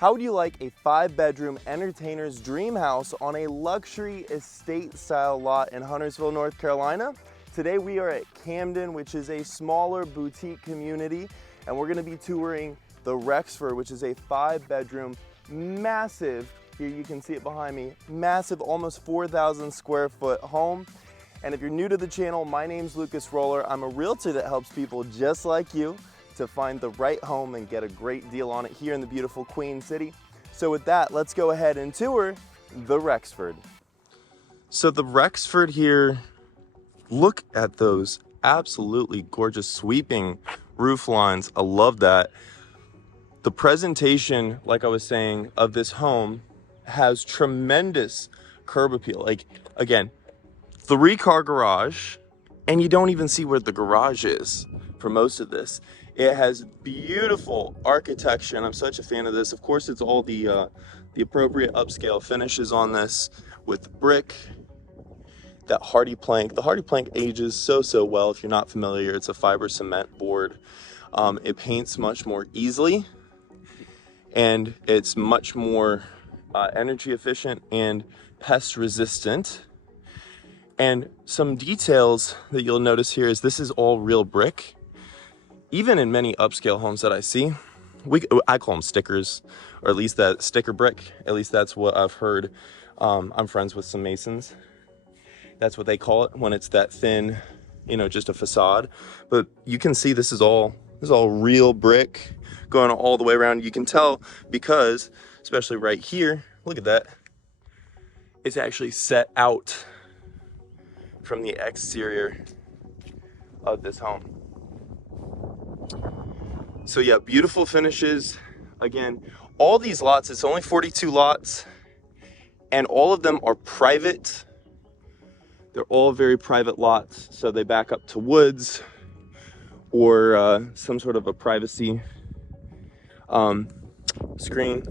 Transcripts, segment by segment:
How would you like a 5-bedroom entertainer's dream house on a luxury estate style lot in Huntersville, North Carolina? Today we are at Camden, which is a smaller boutique community, and we're gonna be touring the Rexford, which is a 5-bedroom, massive, here you can see it behind me, massive, almost 4,000 square foot home. And if you're new to the channel, my name's Lucas Roller. I'm a realtor that helps people just like you to find the right home and get a great deal on it here in the beautiful Queen City. So with that, let's go ahead and tour the Rexford. So the Rexford here, look at those absolutely gorgeous sweeping roof lines. I love that. The presentation, like I was saying, of this home has tremendous curb appeal. Like, again, 3-car garage, and you don't even see where the garage is for most of this. It has beautiful architecture, and I'm such a fan of this. Of course, it's all the appropriate upscale finishes on this with brick, that hardy plank. The hardy plank ages so well. If you're not familiar, it's a fiber cement board. It paints much more easily, and it's much more energy efficient and pest resistant. And some details that you'll notice here is this is all real brick. Even in many upscale homes that I see, I call them stickers, or at least that sticker brick. At least that's what I've heard. I'm friends with some masons. That's what they call it when it's that thin, you know, just a facade. But you can see this is all real brick going all the way around. You can tell because, especially right here, look at that. It's actually set out from the exterior of this home. So yeah, beautiful finishes. Again, all these lots, it's only 42 lots, and all of them are private. They're all very private lots, so they back up to woods or some sort of a privacy screen.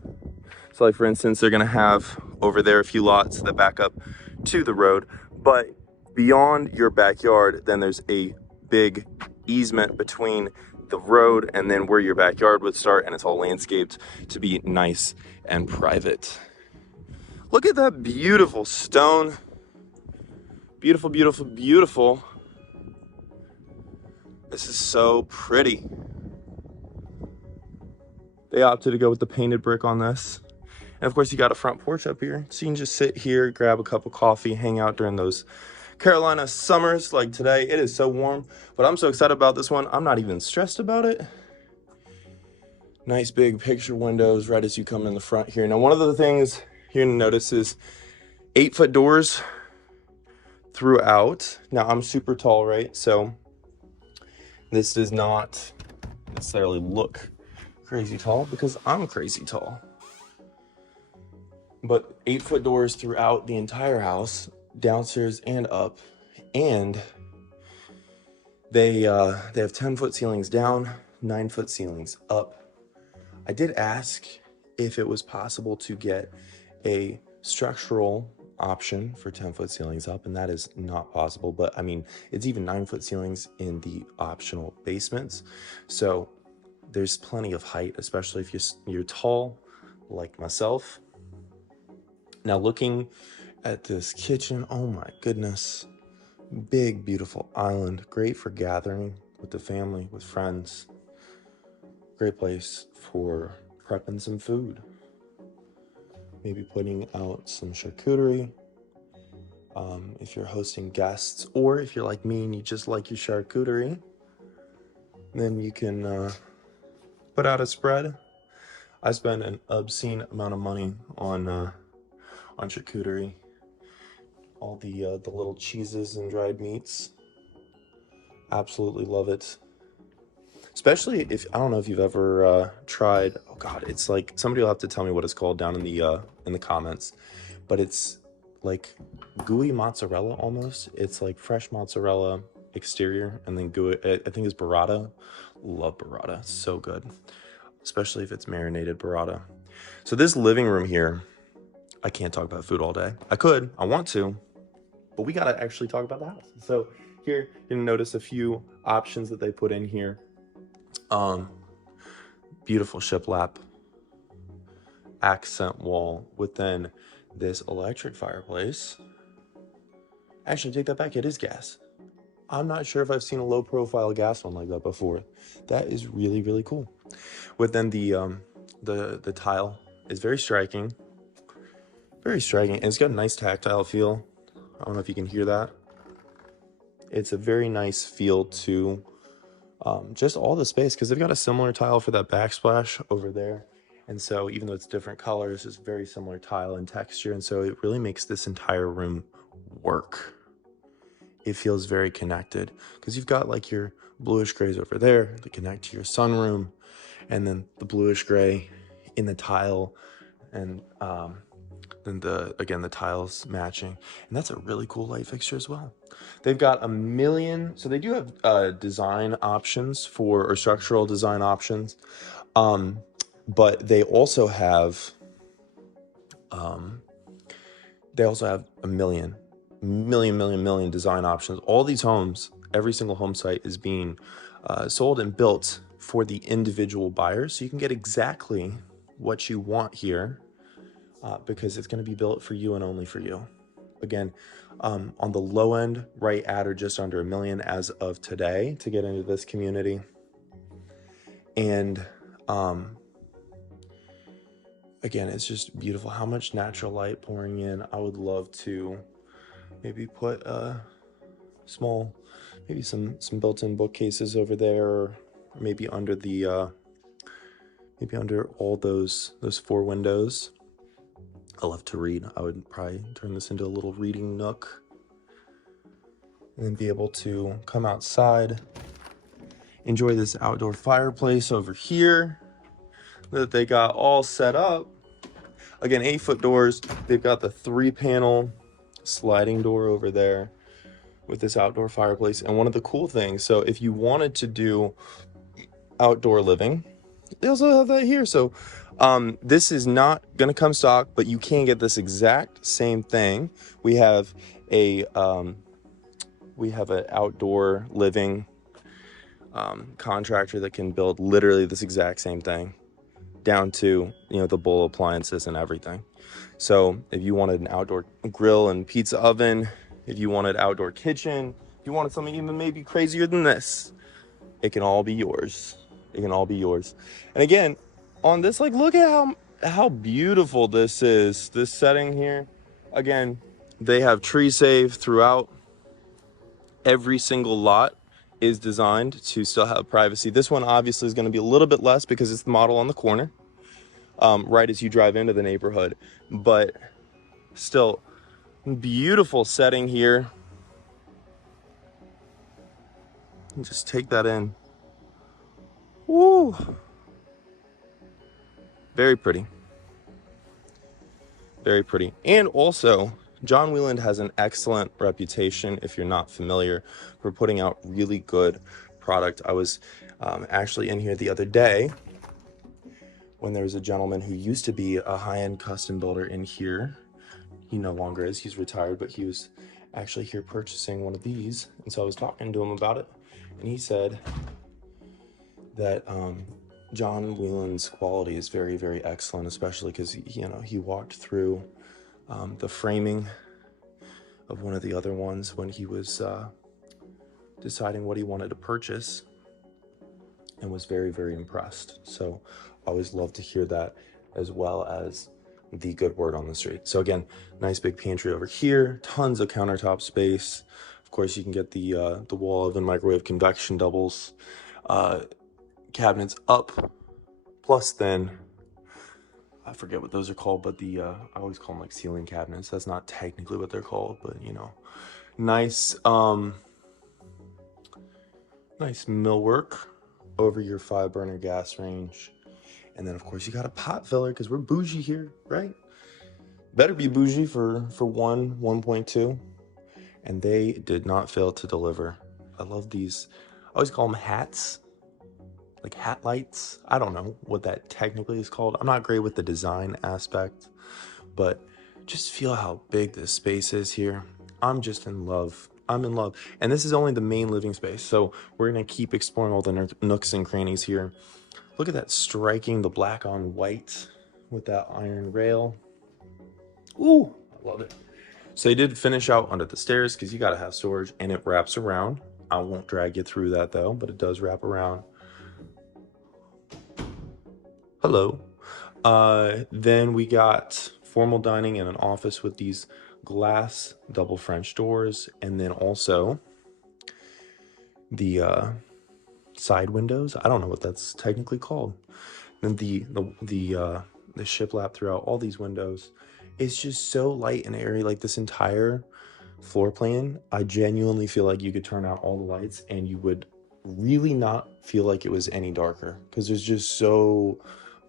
So like for instance, they're gonna have over there a few lots that back up to the road, but beyond your backyard, then there's a big easement between the road and then where your backyard would start, and it's all landscaped to be nice and private. Look at that beautiful stone. Beautiful, beautiful, beautiful. This is so pretty. They opted to go with the painted brick on this. And of course you got a front porch up here, so you can just sit here, grab a cup of coffee, hang out during those Carolina summers like today. It is so warm, but I'm so excited about this one. I'm not even stressed about it. Nice big picture windows right as you come in the front here. Now, one of the things you're gonna notice is 8-foot doors throughout. Now, I'm super tall, right? So this does not necessarily look crazy tall because I'm crazy tall. But 8-foot doors throughout the entire house, downstairs and up, and they have 10-foot ceilings down, 9-foot ceilings up. I did ask if it was possible to get a structural option for 10-foot ceilings up, and that is not possible. But I mean, it's even 9-foot ceilings in the optional basements, so there's plenty of height, especially if you're tall like myself. Now, looking at this kitchen, oh my goodness, big beautiful island, great for gathering with the family, with friends. Great place for prepping some food, maybe putting out some charcuterie if you're hosting guests, or if you're like me and you just like your charcuterie, then you can put out a spread. I spend an obscene amount of money on charcuterie, all the little cheeses and dried meats. Absolutely love it. Especially if, I don't know if you've ever tried, oh God, it's like, somebody will have to tell me what it's called down in the comments, but it's like gooey mozzarella almost. It's like fresh mozzarella exterior and then gooey, I think it's burrata. Love burrata, so good. Especially if it's marinated burrata. So this living room here, I can't talk about food all day. I could, I want to, but we gotta actually talk about the house. So here, you're gonna notice a few options that they put in here. Beautiful shiplap. accent wall within this electric fireplace. Actually, take that back, it is gas. I'm not sure if I've seen a low profile gas one like that before. That is really, really cool. Within the tile is very striking. Very striking, and it's got a nice tactile feel. I don't know if you can hear that. It's a very nice feel to just all the space, because they've got a similar tile for that backsplash over there. And so even though it's different colors, it's very similar tile and texture. And so it really makes this entire room work. It feels very connected because you've got like your bluish grays over there that connect to your sunroom, and then the bluish gray in the tile, and then the tiles matching. And that's a really cool light fixture as well. They've got a million, so they do have design options or structural design options, but they also have a million design options. All these homes, every single home site is being sold and built for the individual buyers, so you can get exactly what you want here, because it's going to be built for you and only for you. Again, on the low end, right at or just under $1 million as of today to get into this community. And again, it's just beautiful. How much natural light pouring in. I would love to maybe put maybe some built-in bookcases over there, or maybe under the maybe under all those 4 windows. I love to read. I would probably turn this into a little reading nook, and then be able to come outside, enjoy this outdoor fireplace over here that they got all set up. Again, 8-foot doors. They've got the 3-panel sliding door over there with this outdoor fireplace. And one of the cool things, so if you wanted to do outdoor living, they also have that here. So this is not gonna come stock, but you can get this exact same thing. We have an outdoor living contractor that can build literally this exact same thing, down to, you know, the bowl appliances and everything. So if you wanted an outdoor grill and pizza oven, if you wanted outdoor kitchen, if you wanted something even maybe crazier than this, it can all be yours. It can all be yours. And again, on this, like, look at how beautiful this is, this setting here. Again, they have tree save throughout. Every single lot is designed to still have privacy. This one obviously is going to be a little bit less because it's the model on the corner, right as you drive into the neighborhood, but still beautiful setting here. Just take that in. Woo! Very pretty. Very pretty. And also, John Wieland has an excellent reputation, if you're not familiar, for putting out really good product. I was actually in here the other day when there was a gentleman who used to be a high-end custom builder in here. He no longer is, he's retired, but he was actually here purchasing one of these. And so I was talking to him about it, and he said that John Wieland's quality is very, very excellent, especially because, you know, he walked through the framing of one of the other ones when he was deciding what he wanted to purchase, and was very, very impressed. So I always love to hear that, as well as the good word on the street. So again, nice big pantry over here, tons of countertop space. Of course, you can get the wall oven, microwave, convection doubles, cabinets up, plus then, I forget what those are called, but I always call them like ceiling cabinets. That's not technically what they're called, but you know, nice nice millwork over your 5-burner gas range. And then of course you got a pot filler, because we're bougie here, right? Better be bougie for 1.2. And they did not fail to deliver. I love these. I always call them hats, like hat lights. I don't know what that technically is called. I'm not great with the design aspect, but just feel how big this space is here. I'm just in love. I'm in love. And this is only the main living space, so we're gonna keep exploring all the nooks and crannies here. Look at that, striking the black on white with that iron rail. Ooh, I love it. So they did finish out under the stairs because you got to have storage, and it wraps around. I won't drag you through that though, but it does wrap around. Hello. Then we got formal dining and an office with these glass double French doors, and then also the side windows. I don't know what that's technically called. And the shiplap throughout all these windows. It's just so light and airy. Like this entire floor plan, I genuinely feel like you could turn out all the lights and you would really not feel like it was any darker, because there's just so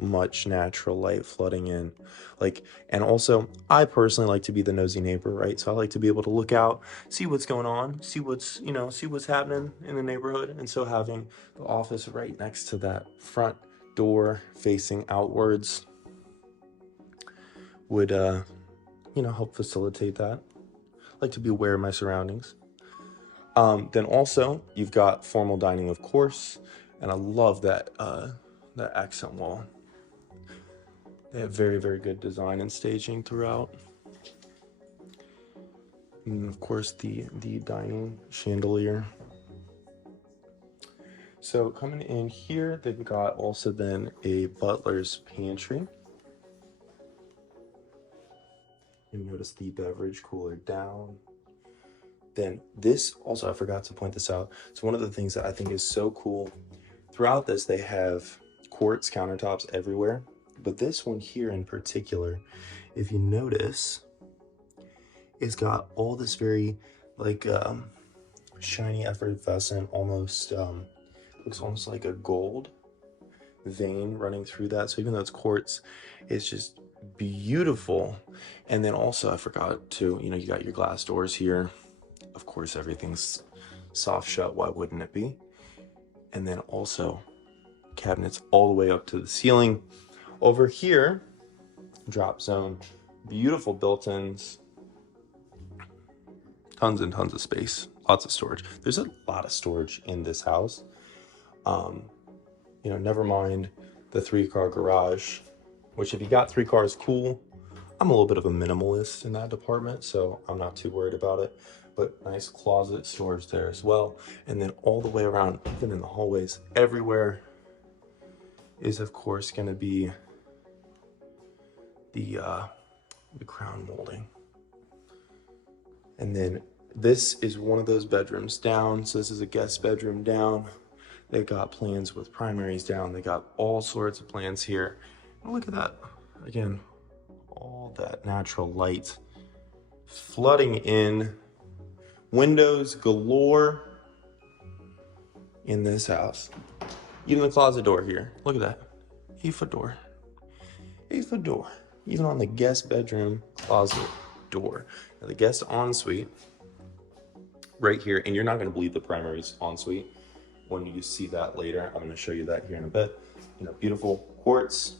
much natural light flooding in. Like, and also I personally like to be the nosy neighbor, right? So I like to be able to look out, see what's going on, see what's, see what's happening in the neighborhood. And so having the office right next to that front door facing outwards would help facilitate that. I like to be aware of my surroundings. Then also you've got formal dining, of course, and I love that that accent wall. They have very, very good design and staging throughout. And of course the dining chandelier. So coming in here, they've got also then a butler's pantry. You notice the beverage cooler down. Then this also, I forgot to point this out. So one of the things that I think is so cool throughout this, they have quartz countertops everywhere. But this one here in particular, if you notice, it's got all this very like shiny, effervescent, almost looks almost like a gold vein running through that. So even though it's quartz, it's just beautiful. And then also I forgot to, you got your glass doors here. Of course, everything's soft shut. Why wouldn't it be? And then also cabinets all the way up to the ceiling. Over here, drop zone, beautiful built-ins, tons and tons of space, lots of storage. There's a lot of storage in this house. Never mind the 3-car garage, which if you got 3 cars, cool. I'm a little bit of a minimalist in that department, so I'm not too worried about it. But nice closet storage there as well. And then all the way around, even in the hallways, everywhere is of course going to be the crown molding. And then this is one of those bedrooms down. So this is a guest bedroom down. They got plans with primaries down. They got all sorts of plans here. And look at that. Again, all that natural light flooding in. Windows galore in this house. Even the closet door here. Look at that. 8-foot door. 8-foot door. Even on the guest bedroom closet door. Now the guest ensuite right here, and you're not going to believe the primary's ensuite when you see that later. I'm going to show you that here in a bit. Beautiful quartz,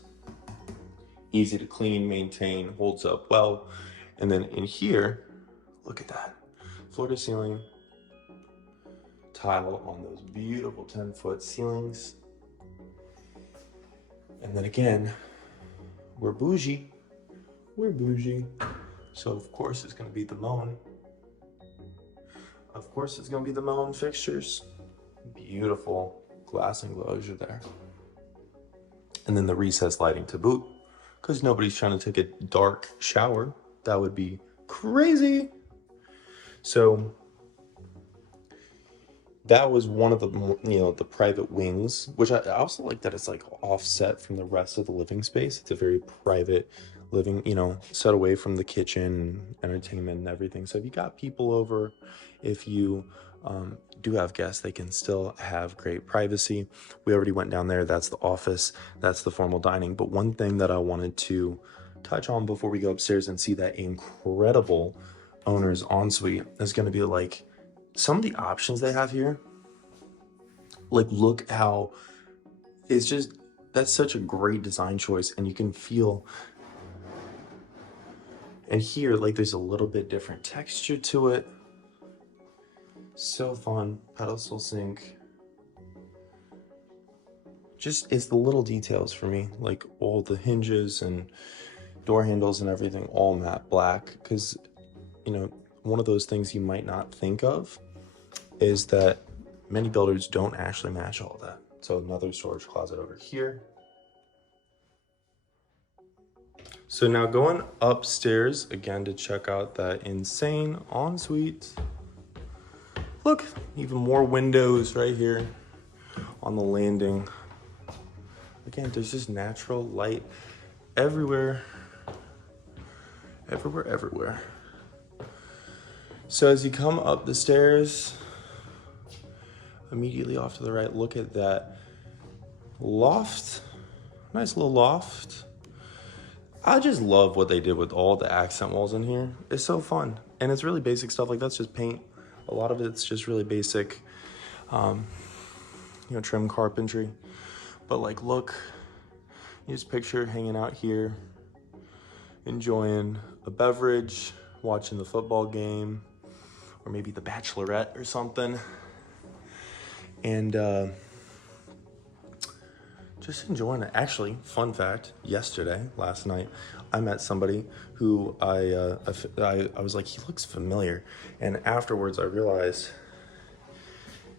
easy to clean, maintain, holds up well. And then in here, look at that. Floor to ceiling tile on those beautiful 10-foot ceilings. And then again, we're bougie. We're bougie. So of course it's going to be the Moen. Of course it's going to be the Moen fixtures. Beautiful glass enclosure there. And then the recessed lighting to boot, because nobody's trying to take a dark shower. That would be crazy. So that was one of the, the private wings, which I also like that it's like offset from the rest of the living space. It's a very private living, set away from the kitchen, entertainment and everything. So if you got people over, if you do have guests, they can still have great privacy. We already went down there. That's the office. That's the formal dining. But one thing that I wanted to touch on before we go upstairs and see that incredible owner's ensuite is going to be like some of the options they have here. Like, look how it's just, that's such a great design choice. And you can feel, and here, like there's a little bit different texture to it. So fun. Pedestal sink. it's the little details for me, like all the hinges and door handles and everything, all matte black. Because, you know, one of those things you might not think of is that many builders don't actually match all that. So another storage closet over here. So now going upstairs again to check out that insane ensuite. Look, even more windows right here on the landing. Again, there's just natural light everywhere, everywhere, everywhere. So as you come up the stairs, immediately off to the right, look at that loft. Nice little loft. I just love what they did with all the accent walls in here. It's so fun. And it's really basic stuff. Like, that's just paint. A lot of it's just really basic, you know, trim carpentry. But like, look, you just picture hanging out here, enjoying a beverage, watching the football game, or maybe The Bachelorette or something. And just enjoying it. Actually, fun fact, last night, I met somebody who I was like, he looks familiar. And afterwards I realized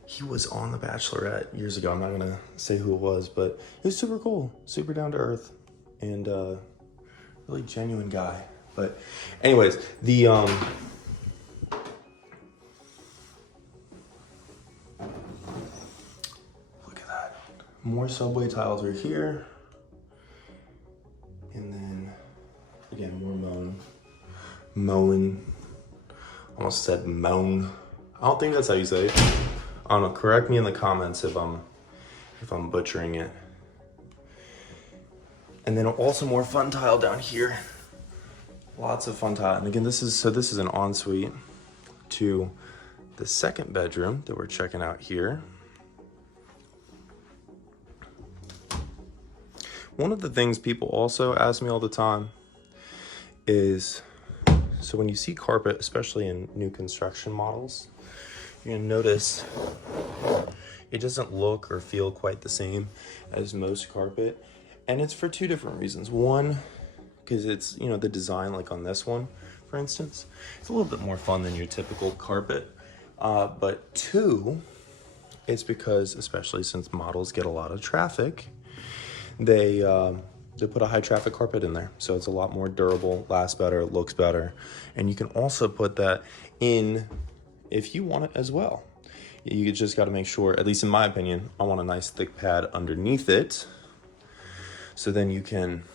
he was on The Bachelorette years ago. I'm not gonna say who it was, but he was super cool, super down to earth, and really genuine guy. But anyways, the more subway tiles are here. And then, again, more mowing. Almost said moan. I don't think that's how you say it. I don't know, correct me in the comments if I'm butchering it. And then also more fun tile down here. Lots of fun tile. And again, this is an ensuite to the second bedroom that we're checking out here. One of the things people also ask me all the time is, so when you see carpet, especially in new construction models, you're gonna notice it doesn't look or feel quite the same as most carpet. And it's for two different reasons. One, because it's, you know, the design, like on this one, for instance, it's a little bit more fun than your typical carpet. But two, it's because, especially since models get a lot of traffic, they put a high traffic carpet in there. So it's a lot more durable, lasts better, looks better. And you can also put that in if you want it as well. You just got to make sure, at least in my opinion, I want a nice thick pad underneath it. So then you can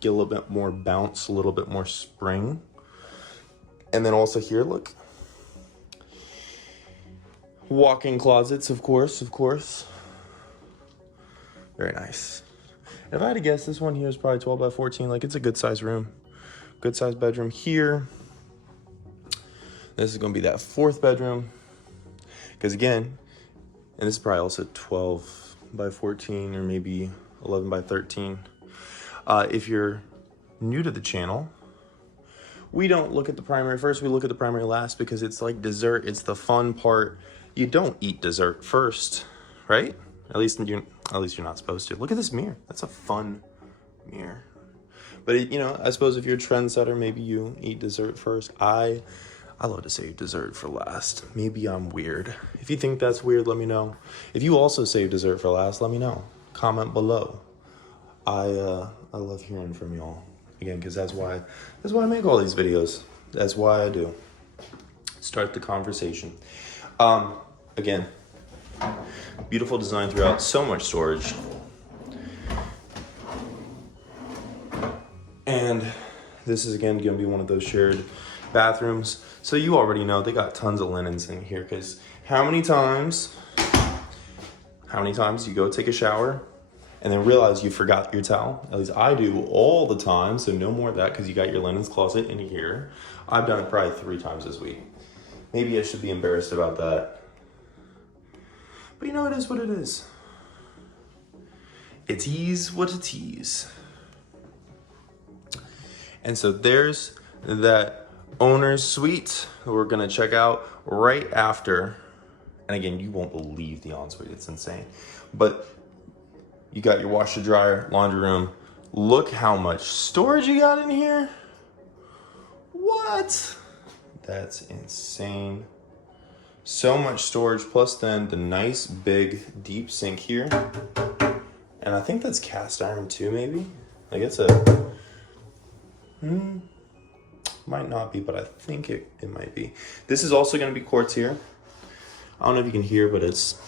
get a little bit more bounce, a little bit more spring. And then also here, look. Walk-in closets, of course. Very nice. If I had to guess, this one here is probably 12 by 14. Like, it's a good size room. Good size bedroom here. This is gonna be that fourth bedroom. Because again, and this is probably also 12 by 14 or maybe 11 by 13. If you're new to the channel, we don't look at the primary first, we look at the primary last, because it's like dessert, it's the fun part. You don't eat dessert first, right? At least you're not supposed to. Look at this mirror. That's a fun mirror. But you know, I suppose if you're a trendsetter, maybe you eat dessert first. I love to save dessert for last. Maybe I'm weird. If you think that's weird, let me know. If you also save dessert for last, let me know. Comment below. I love hearing from y'all. Again, because that's why I make all these videos. That's why I do. Start the conversation. Again, beautiful design throughout, so much storage. And this is again gonna be one of those shared bathrooms. So you already know they got tons of linens in here, because how many times you go take a shower and then realize you forgot your towel? At least I do all the time, so no more of that, because you got your linens closet in here. I've done it probably 3 times this week. Maybe I should be embarrassed about that. But you know, it is what it is. It is what it is. And so there's that owner's suite that we're gonna check out right after. And again, you won't believe the ensuite, it's insane. But You got your washer, dryer, laundry room. Look how much storage you got in here. What? That's insane. So much storage, plus then the nice big deep sink here. And I think that's cast iron too, maybe? Like it's a, might not be, but I think it might be. This is also gonna be quartz here. I don't know if you can hear, but it's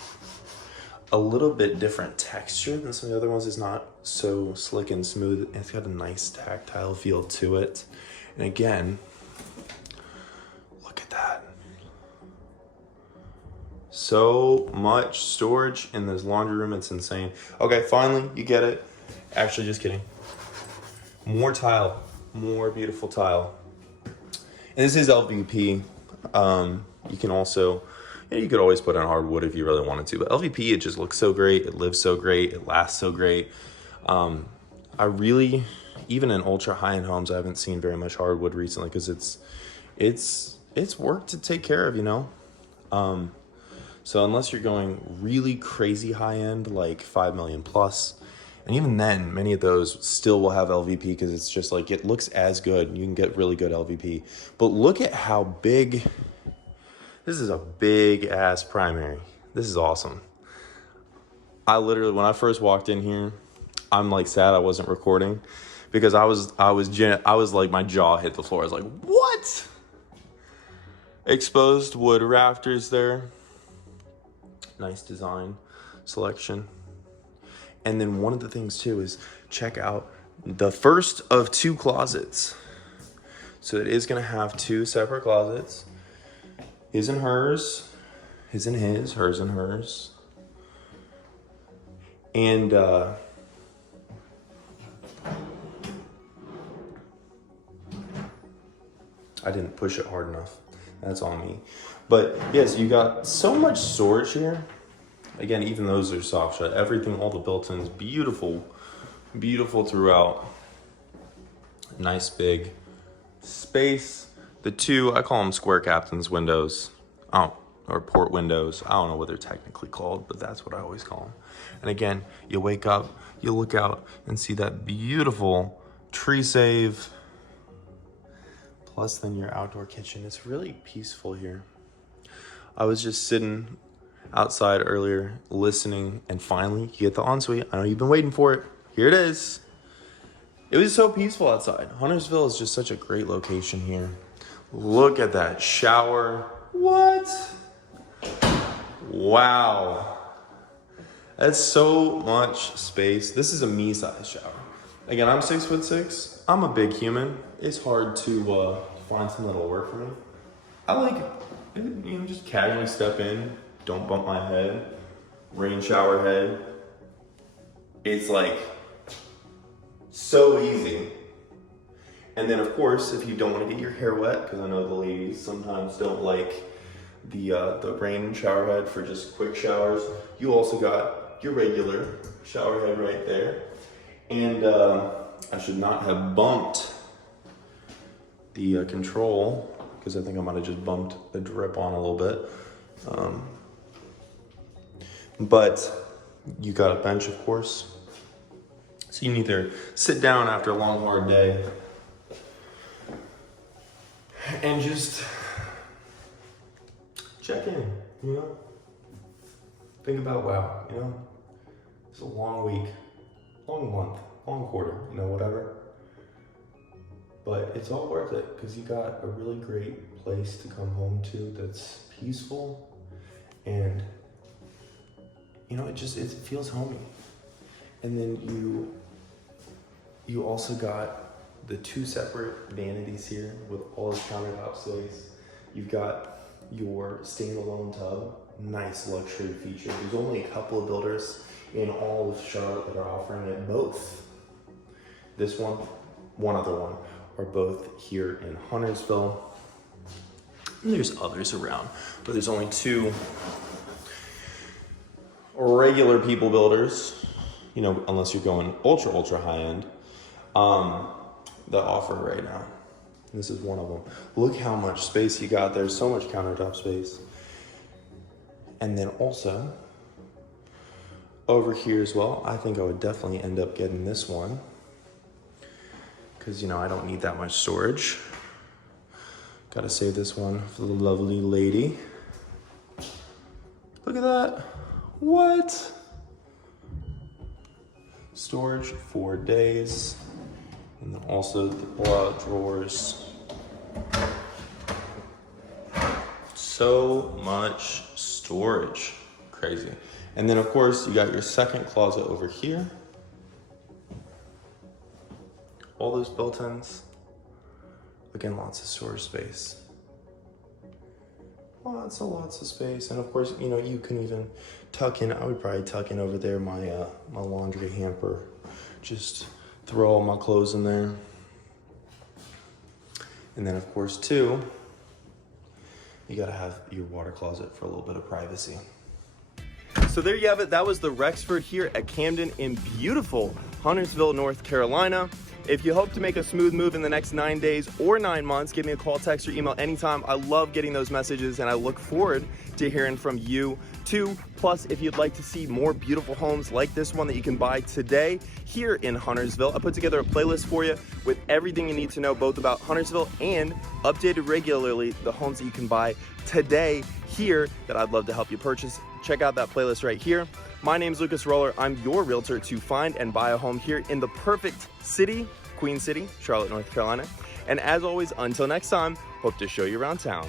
a little bit different texture than some of the other ones. It's not so slick and smooth. It's got a nice tactile feel to it. And again, look at that. So much storage in this laundry room, it's insane. Okay, finally, you get it. Actually, just kidding. More tile, more beautiful tile. And this is LVP. You can also, you could always put on hardwood if you really wanted to, but LVP, it just looks so great. It lives so great. It lasts so great. I really, even in ultra high-end homes, I haven't seen very much hardwood recently because it's work to take care of, you know? So unless you're going really crazy high-end, like 5 million plus, and even then, many of those still will have LVP because it's just like, it looks as good. You can get really good LVP. But look at how big, this is a big ass primary. This is awesome. I literally, when I first walked in here, I'm like sad I wasn't recording because I was like, my jaw hit the floor. I was like, what? Exposed wood rafters there. Nice design selection. And then one of the things too is check out the first of 2 closets. So it is gonna have 2 separate closets. His and hers, his and his, hers and hers. And I didn't push it hard enough. That's on me. But yes, you got so much storage here. Again, even those are soft shut. Everything, all the built-ins, beautiful, beautiful throughout. Nice big space. The 2, I call them square captain's windows. Or port windows. I don't know what they're technically called, but that's what I always call them. And again, you wake up, you look out and see that beautiful tree save. Plus then your outdoor kitchen. It's really peaceful here. I was just sitting outside earlier listening, and finally you get the ensuite. I know you've been waiting for it. Here it is. It was so peaceful outside. Huntersville is just such a great location here. Look at that shower. What? Wow. That's so much space. This is a me-sized shower. Again, I'm 6'6". I'm a big human. It's hard to find something that'll work for me. I like it. You know, just casually step in. Don't bump my head. Rain shower head. It's like so easy. And then of course, if you don't want to get your hair wet, because I know the ladies sometimes don't like the rain shower head for just quick showers, you also got your regular shower head right there. And I should not have bumped the control because I think I might have just bumped the drip on a little bit. But you got a bench, of course. So you can either sit down after a long, hard day and just check in, you know? Think about, wow, you know? It's a long week, long month, long quarter, you know, whatever. But it's all worth it because you got a really great place to come home to that's peaceful and, you know, it feels homey. And then you also got the 2 separate vanities here with all this countertop space. You've got your standalone tub, nice luxury feature. There's only a couple of builders in all of Charlotte that are offering it. Both, this one other one, are both here in Huntersville. And there's others around, but there's only 2 regular people builders, you know, unless you're going ultra high end, that offer right now. This is one of them. Look how much space you got. There's so much countertop space. And then also over here as well. I think I would definitely end up getting this one because, you know, I don't need that much storage. Gotta save this one for the lovely lady. Look at that. What? Storage for days. And then also the pull-out drawers. So much storage. Crazy. And then of course you got your second closet over here. All those built-ins. Again, lots of storage space. Lots of space. And of course, you know, you can even tuck in, I would probably tuck in over there my my laundry hamper. Just throw all my clothes in there. And then of course too, you gotta have your water closet for a little bit of privacy. So there you have it. That was the Rexford here at Camden in beautiful Huntersville, North Carolina. If you hope to make a smooth move in the next 9 days or 9 months, give me a call, text, or email anytime. I love getting those messages and I look forward to hearing from you too. Plus, if you'd like to see more beautiful homes like this one that you can buy today here in Huntersville, I put together a playlist for you with everything you need to know both about Huntersville and updated regularly the homes that you can buy today here that I'd love to help you purchase. Check out that playlist right here. My name's Lucas Roller. I'm your realtor to find and buy a home here in the perfect city, Queen City, Charlotte, North Carolina. And as always, until next time, hope to show you around town.